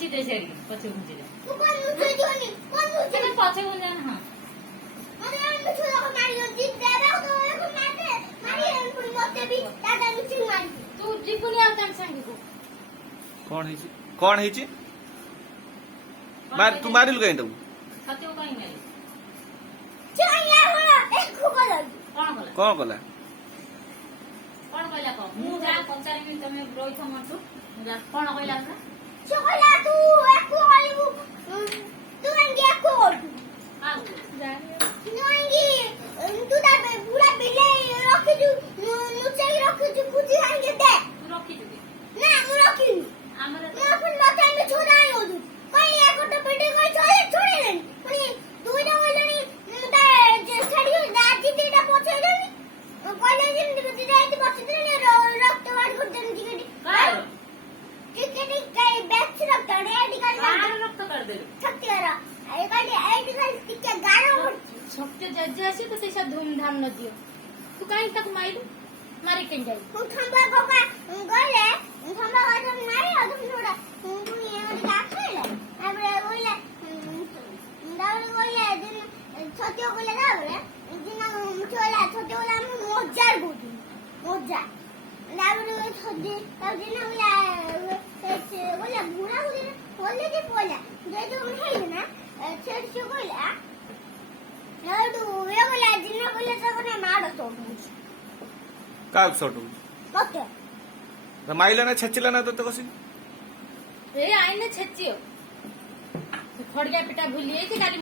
घुंची दे छेड़ी पछे घुंची दे तू कौन मुझे दियोनी कौन मुझे चल पछे घुंचा हां अरे मैं छोरा को मारी जी देबे तो को मार दे मारी पुनी मते भी दादा नुची मारी तू जीपुनी आ कान संगी को कौन है मार तू मारिल कहीं तू सत्यो कहीं नहीं चया होला एक खुगल कौन कला कौन कहला को मु जा पंचारी में तमे रोई छ मत जा कौन कहला का चोला तू एक खुगल तू अंगे एक खुगल हां जा नंगी तू दा पूरा बिले रखी जू नुचाई रखी जू कुछ अंगे दे तू रखी दे ना मु रखी हमर मैं अपन माथा में छोड़ा ही हो कोई एक तो बेटे कोई छोड़े छोड़े नहीं कोई दूसरा वाला नहीं मुदा छड़ी दादी तेरा पछे नहीं कॉलेज में दिखती रहती पछे नहीं रक्त वाड़ कर देनी टिकट काय टिकट कई बैग से रक्त रेडी कर कार रक्त कर दे शक्ति करा आई कर टिकट गाना सत्य जज आसी तो तेसा धूमधाम न दियो तू काई तक माइलू मारी के जाई तू खंबा कोका गले खंबा का नहीं आ तुम थोड़ा तू ये वाली का खेले अब बोले दावले बोले दिन छोटे को ले दावले दिन छोला छोटे वाला मोजार गोदी मोजार दावले छोटे तब दिन बोला बोला बुरा बोले के बोला जो जो है ना छेड़ से बोला लड्डू ये बोला दिन बोले तो ने मार तो का सोटू ओके माइला ना छचिला ना तो कसी ए आईने छचियो खड़िया पिटा भूली ए कि